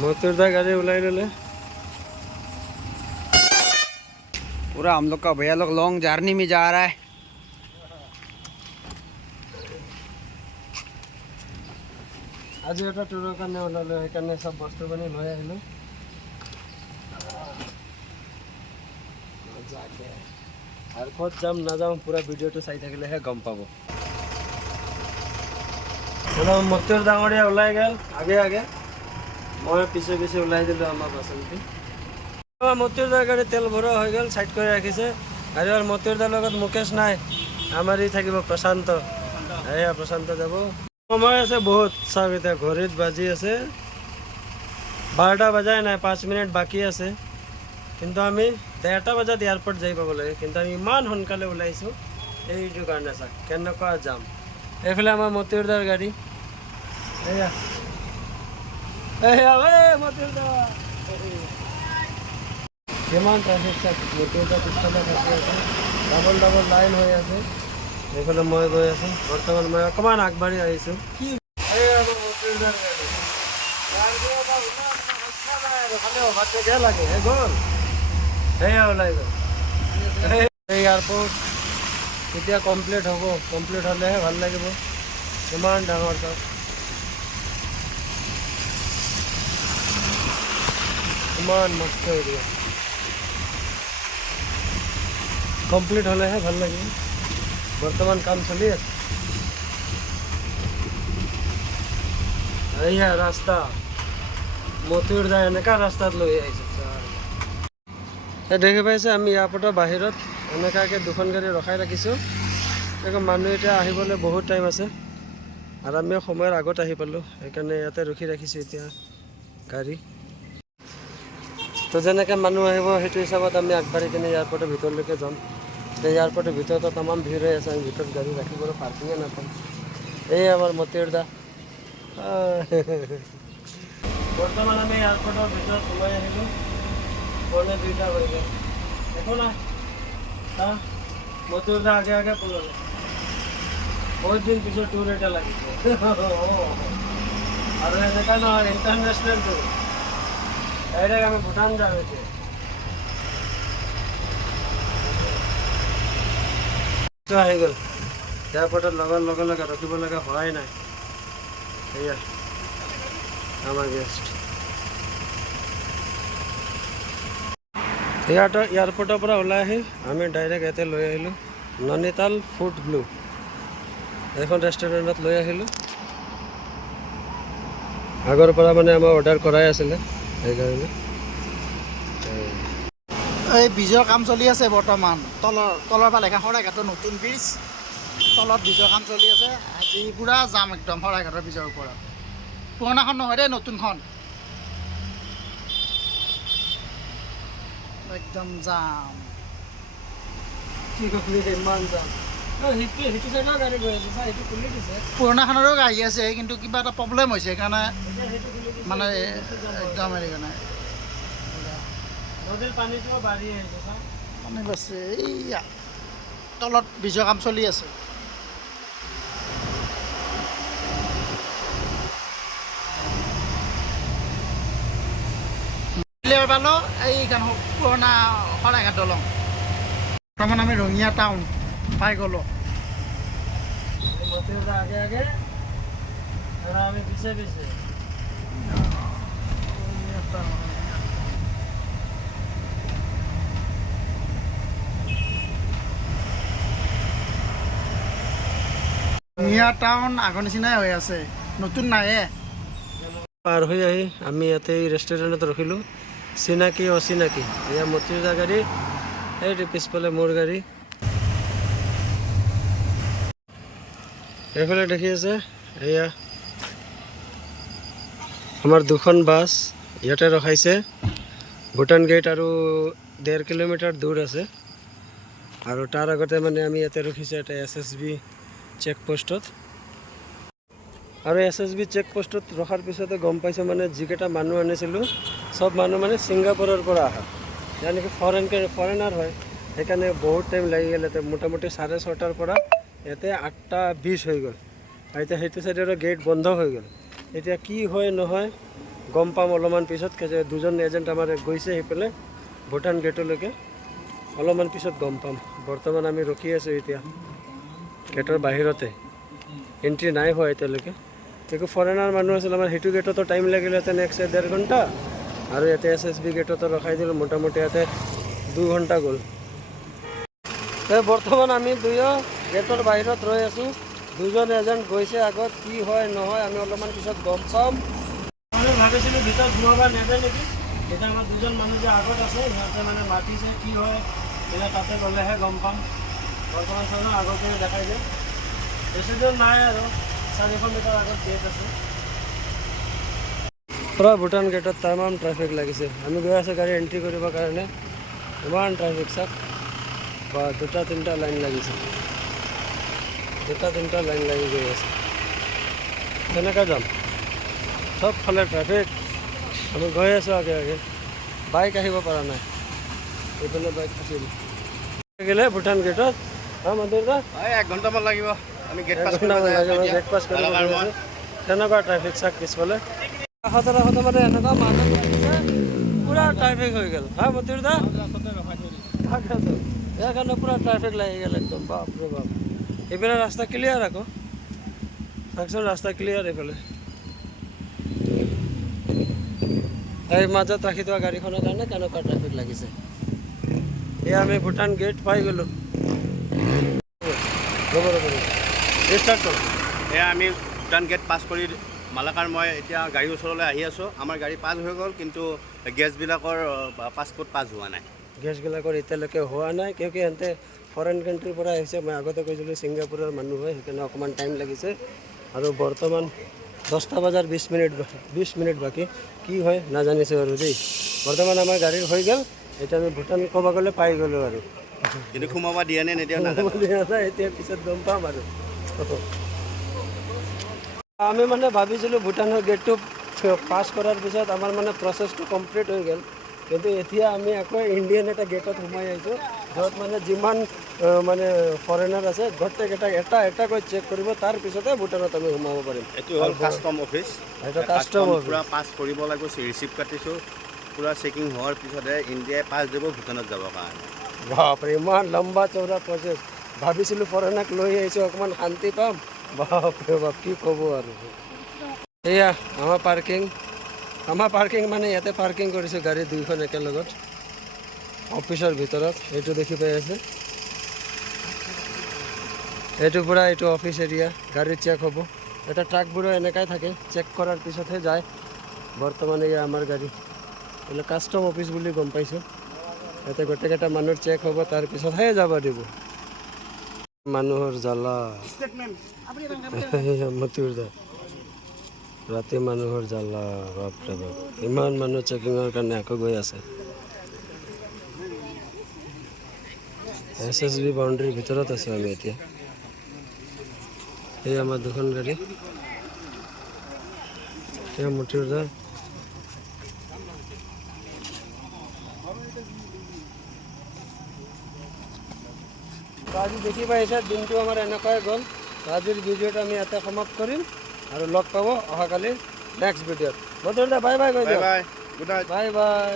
मोतुरदा गाड़ी उलाई ले पूरा हम लोग का भैया लोग लॉन्ग जर्नी में जा रहा है। आज এটা টুৰৰ কাৰণে ওলালো সেইকাৰণে সব বস্তু বানি লৈ আহিলো যাকে আর কত যাম না যাম পুরো ভিডিওটো চাই থাকিলেহে গম পাব চলো মোতুৰদা গাড়ী ওলাই গেল আগে আগে মই পিছে পিছে ওলাই দিলো আমার বাসন্তি মোতুৰদা গাড়ী তেল ভৰা হৈ গেল সাইড কৰে ৰাখিছে আৰু আৰ মোতুৰদাৰ লগত মুকেশ নাই আমারই থাকিব প্রশান্ত এয়া প্রশান্ত যাব সময় আছে বহুত সব এটা ঘড়িত বাজি আছে 12টা বাজায় নাই 5 মিনিট বাকি আছে কিন্তু আমি 1:30 বজাত এয়ারপোর্ট যাই পাব লাগে কিন্তু আমি ইমান সোনকালে ওলাইছো এইটো কাৰণে চাক কেনেকুৱা যাম এইফালে আমাৰ মোতুৰদাৰ গাড়ী এয়া এয়া মোতুৰদা কিমান ট্ৰাফিক চাক মোতুৰদা পিছফালে ফাঁচি আছে ডাবল ডাবল লাইন হৈ আছে এইফালে মই গৈ আছো বৰ্তমান মই অকণমান আগবাঢ়ি আহিছো এয়া আমাৰ মোতুৰদাৰ গাড়ী লাগে হে গ'ল এয়া ওলাই গ'ল এই এয়াৰপোৰ্ট কেতিয়া কমপ্লিট হ'ব কমপ্লিট হ'লেহে ভাল লাগিব কিমান ডাঙৰ চব ইমান মস্ত এৰিয়া কমপ্লিট হ'লেহে ভাল লাগিব বৰ্তমান কাম চলি আছে এয়া ৰাস্তা মোতুৰদা এনেকা ৰাস্তাত লৈ আহিছে দেখি পাইছে আমি এয়াৰপোৰ্টৰ বাহিৰত এনেকুৱাকৈ দুখন গাড়ী ৰখাই ৰাখিছোঁ মানুহ এতিয়া আহিবলৈ বহুত টাইম আছে আৰু আমি সময়ৰ আগত আহি পালোঁ সেইকাৰণে ইয়াতে ৰখি ৰাখিছোঁ এতিয়া গাড়ী তো যেনেকৈ মানুহ আহিব সেইটো হিচাপত আমি আগবাঢ়ি কিনে এয়াৰপোৰ্টৰ ভিতৰলৈকে যাম এতিয়া এয়াৰপোৰ্টৰ ভিতৰতো তামাম ভিৰ হৈ আছে আমি ভিতৰত গাড়ী ৰাখিবলৈ পাৰ্কিঙে নাপাম এই আমাৰ মোতুৰদা বৰ্তমান আমি এয়াৰপোৰ্টৰ ভিতৰত সোমাই আহিলোঁ পৌনে 2টা হৈ গ'ল একো নাই মোতুৰদা আগে আগে পলালে বহুত দিন পিছত ট্যুৰ এটা লাগিছে আৰু এনেকুৱা নহয় ইণ্টাৰনেশ্যনেল ট্যুৰ ডাইৰেক্ট আমি ভূটান যাম এতিয়া আহি গ'ল এয়াৰপোৰ্টত লগে লগে ৰখিব লগা হোৱাই নাই সেয়া আমাৰ গেষ্ট এয়াৰপোৰ্টৰ পৰা ওলাই আহি আমি ডাইৰেক্ট ইয়াতে লৈ আহিলোঁ নৈনিতাল ফুড গ্লু এইখন ৰেষ্টুৰেণ্টত লৈ আহিলোঁ আগৰ পৰা মানে আমাৰ অৰ্ডাৰ কৰাই আছিলে সেইকাৰণে এই ব্ৰিজৰ কাম চলি আছে বৰ্তমান তলৰ ফালে শৰাইঘাটৰ নতুন ব্ৰিজ তলত ব্ৰিজৰ কাম চলি আছে আজি পুৰা যাম একদম শৰাইঘাটৰ ব্ৰিজৰ ওপৰত পুৰণাখন নহয় দেই নতুনখন একদম যাম কি কৰিলি ইমান যাম পুৰণাখনৰো গাড়ী আছে কিন্তু কিবা এটা প্ৰব্লেম হৈছে সেইকাৰণে মানে একদম হেৰি নাই পানী বাছে এইয়া তলত ব্ৰিজৰ কাম চলি আছে পালো এইখন পুৰণা শৰাইঘাট দলং বৰ্তমান আমি ৰঙিয়া টাউন পাই গ'লোঁ আগে আগে আৰু আমি পিছে পিছে ৰঙিয়া টাউন আগৰ নিচিনাই হৈ আছে নতুন নাইয়ে পাৰ হৈ আহি আমি ইয়াতে এই ৰেষ্টুৰেণ্টত ৰখিলোঁ চিনাকি অচিনাকি এয়া মোতুৰদা গাড়ী এইটো পিছফালে মোৰ গাড়ী এইফালে দেখি আছে এয়া আমাৰ দুখন বাছ ইয়াতে ৰখাইছে ভূটান গেট আৰু 1.5 কিলোমিটাৰ দূৰ আছে আৰু তাৰ আগতে মানে আমি ইয়াতে ৰখিছোঁ এটা SSB চেকপোষ্টত আৰু SSB চেকপোষ্টত ৰখাৰ পিছতে গম পাইছোঁ মানে যিকেইটা মানুহ আনিছিলোঁ সব মানুহ মানে ছিংগাপুৰৰ পৰা আহা যানেকি ফৰেনাৰ হয় সেইকাৰণে বহুত টাইম লাগি গ'ল ইয়াতে মোটামুটি 6:30টাৰ পৰা ইয়াতে 8:20 হৈ গ'ল আৰু এতিয়া সেইটো চাইডৰ গেট বন্ধ হৈ গ'ল এতিয়া কি হয় নহয় গম পাম অলপমান পিছত দুজন এজেণ্ট আমাৰ গৈছে সেইফালে ভূটান গেটলৈকে, অলপমান পিছত গম পাম। বৰ্তমান আমি ৰখি আছোঁ এতিয়া গেটৰ বাহিৰতে, এণ্ট্ৰি নাই হোৱা এতিয়ালৈকে। একো ফৰেনাৰ মানুহ আছিল আমাৰ সেইটো গেটতো টাইম লাগিলেহেঁতেন 1.5 ঘণ্টা, আৰু ইয়াতে SSB গেটতো ৰখাই দিলোঁ, মোটামুটি ইয়াতে 2 ঘণ্টা গ'ল। বৰ্তমান আমি দুয়ো গেটৰ বাহিৰত ৰৈ আছোঁ, দুজন এজেণ্ট গৈছে আগত, কি হয় নহয় আমি অলপমান পিছত গম পাম। আমি ভাবিছিলোঁ ভিতৰত সোমাব নেদে নেকি, এতিয়া আমাৰ দুজন মানুহ যে আগত আছে সিহঁতে মানে মাতিছে, কি হয় এতিয়া তাতে গ'লেহে গম পাম। বৰ্তমান চাওঁ আগতে দেখাই দিয়ে, বেছি দূৰ নাই আৰু 400 মিটাৰ আগত গেট আছে। পুৰা ভূটান গেটত তামাম ট্ৰাফিক লাগিছে, আমি গৈ আছোঁ গাড়ী এণ্ট্ৰি কৰিবৰ কাৰণে, ইমান ট্ৰাফিক চাওক, বা 2-3টা লাইন লাগিছে, 2-3টা লাইন লাগি গৈ আছে। কেনেকৈ যাম, চবফালে ট্ৰাফিক, আমি গৈ আছোঁ আগে আগে, বাইক আহিব পৰা নাই, এইফালে বাইক আছিল গ'লে ভূটান গেটত। মন্দিৰ 1 ঘণ্টামান লাগিব, আমি গেট পাছ কৰিব তেনেকুৱা ট্ৰাফিক চাওক পিছফালে। কাষতে মানে এনেকুৱা মানুহ লাগিছে, পুৰা ট্ৰাফিক হৈ গ'ল। মন্দিৰ ইয়াৰ কাৰণে পুৰা ট্ৰাফিক লাগি গ'ল একদম, বাপৰে বাপ। এইফালে ৰাস্তা ক্লিয়াৰ আকৌ, চাওকচোন ৰাস্তা ক্লিয়াৰ এইফালে। এই মাজত ৰাখি থোৱা গাড়ীখনৰ কাৰণে কেনেকুৱা ট্ৰাফিক লাগিছে। এয়া আমি ভূটান গেট পাই গ'লোঁ। এয়া আমি ভূটান গেট পাছ কৰি মালাকাৰ মই এতিয়া গাড়ীৰ ওচৰলৈ আহি আছোঁ। আমাৰ গাড়ী পাছ হৈ গ'ল, কিন্তু গেছবিলাকৰ পাছপোৰ্ট পাছ হোৱা নাই। গেছবিলাকৰ এতিয়ালৈকে হোৱা নাই, কিয় সিহঁতে ফৰেইন কাণ্ট্ৰিৰ পৰা আহিছে। মই আগতে কৈছিলোঁ ছিংগাপুৰৰ মানুহ হয়, সেইকাৰণে অকণমান টাইম লাগিছে। আৰু বৰ্তমান 10টা বজাৰ 20 মিনিট বাকী, কি হয় নাজানিছোঁ আৰু দেই। বৰ্তমান আমাৰ গাড়ীৰ হৈ গ'ল, এতিয়া আমি ভূটান ক'ব গ'লে পাই গ'লোঁ আৰু, কিন্তু সোমাব দিয়া নে নিদিয়া নাজানো। এতিয়া পিছত গম পাম আৰু। আমি মানে ভাবিছিলোঁ ভূটানৰ গেটটো পাছ কৰাৰ পিছত আমাৰ মানে প্ৰচেছটো কমপ্লিট হৈ গ'ল, কিন্তু এতিয়া আমি আকৌ ইণ্ডিয়ান এটা গেটত সোমাই আহিছোঁ, য'ত মানে যিমান মানে ফৰেনাৰ আছে গোটেইকেইটাক এটাকৈ চেক কৰিব, তাৰপিছতে ভূটানত আমি সোমাব পাৰিম। এইটো হ'ল কাষ্টম অফিচ, এইটো কাষ্টম পূৰা পাছ কৰিব লাগিব। ৰিচিপ্ট কাটিছোঁ, পূৰা চেকিং হোৱাৰ পিছতহে ইণ্ডিয়াই পাছ দিব ভূটানত যাবৰ কাৰণে। বাপৰে ইমান লম্বা চৌৰা প্ৰচেছ, ভাবিছিলোঁ ফৰেনাক লৈ আহিছোঁ অকণমান শান্তি পাম, বাপৰে বাপ কি ক'ব আৰু। এয়া আমাৰ পাৰ্কিং মানে ইয়াতে পাৰ্কিং কৰিছোঁ গাড়ী দুইখন একেলগত অফিচৰ ভিতৰত। এইটো দেখি পাই আছে, এইটো পূৰা এইটো অফিচ এৰিয়া, গাড়ী চেক হ'ব। এটা ট্ৰাকবোৰো এনেকাই থাকে, চেক কৰাৰ পিছতহে যায়। বৰ্তমান এয়া আমাৰ গাড়ী, এইটো কাষ্টম অফিচ বুলি গম পাইছোঁ। ইয়াতে গোটেইকেইটা মানুহৰ চেক হ'ব, তাৰপিছতহে যাব দিব। মানুহৰ জ্বালা ৰাতি মানুহৰ জ্বালা, বাপৰে বাপ, ইমান মানুহ চেকিঙৰ কাৰণে আকৌ গৈ আছে। SSB বাউণ্ডেৰীৰ ভিতৰত আছোঁ আমি এতিয়া। এই আমাৰ দুখন গাড়ী, এয়া মতিউৰ আজি দেখি পাইছে, দিনটো আমাৰ এনেকুৱাই গ'ল। আজিৰ ভিডিঅ'টো আমি ইয়াতে সমাপ্ত কৰিম, আৰু লগ পাব অহাকালি নেক্সট ভিডিঅ'ত। Bye bye, bye bye, good night. Bye bye.